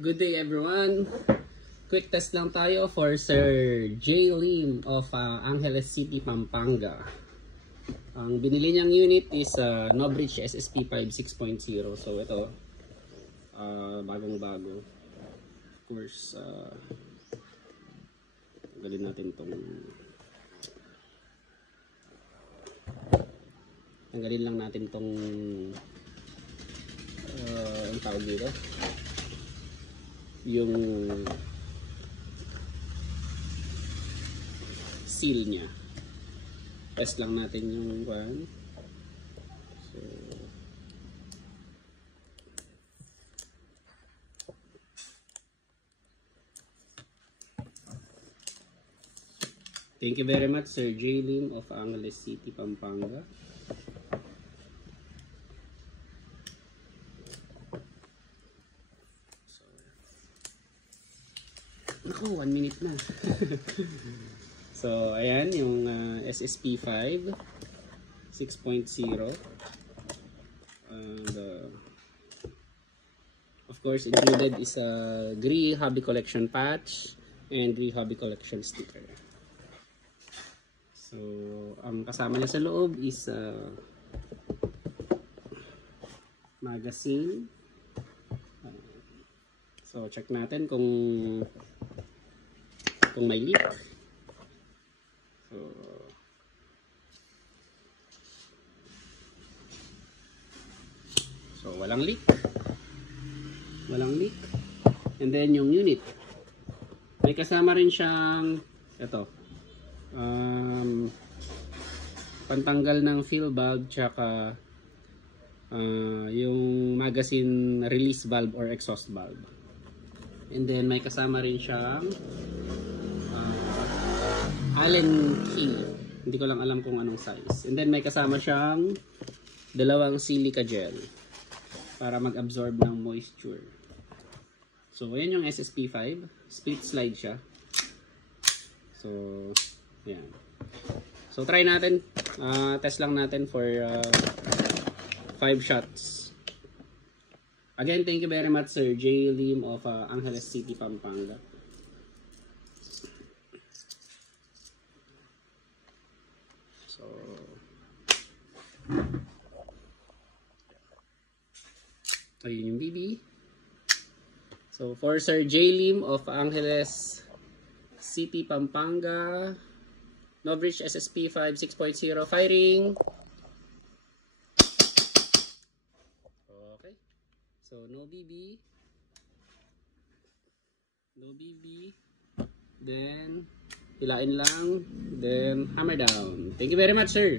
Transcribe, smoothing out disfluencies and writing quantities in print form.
Good day everyone. Quick test lang tayo for Sir J. Lim of Angeles City, Pampanga. Ang binili niyang unit is Novridge SSP5 6.0. So ito, bagong bago. Of course, tanggalin natin tong tanggalin lang natin tong ang tawag dito, yung seal niya. Test lang natin yung one. So thank you very much Sir J. Lim of Angeles City, Pampanga. Naku, 1 minute na. So, ayan yung SSP5 6.0. And of course, included is a Gree Hobby Collection patch and Gree Hobby Collection sticker. So, ang kasama niya sa loob is magazine. So, check natin kung may leak. So walang leak. And then yung unit, may kasama rin siyang ito, pantanggal ng fill valve, tsaka yung magazine release valve or exhaust valve. And then may kasama rin siyang Allen key. Hindi ko lang alam kung anong size. And then may kasama siyang dalawang silica gel para mag-absorb ng moisture. So ayan yung SSP5. Split slide siya. So ayan. So try natin. Test lang natin for 5 shots. Again, thank you very much Sir J. Lim of Angeles City, Pampanga. So ayun yung BB. So for Sir J. Lim of Angeles City, Pampanga, Novridge SSP5 6.0 firing. Okay. So no BB. Then hilain lang, then hammer down. Thank you very much, sir.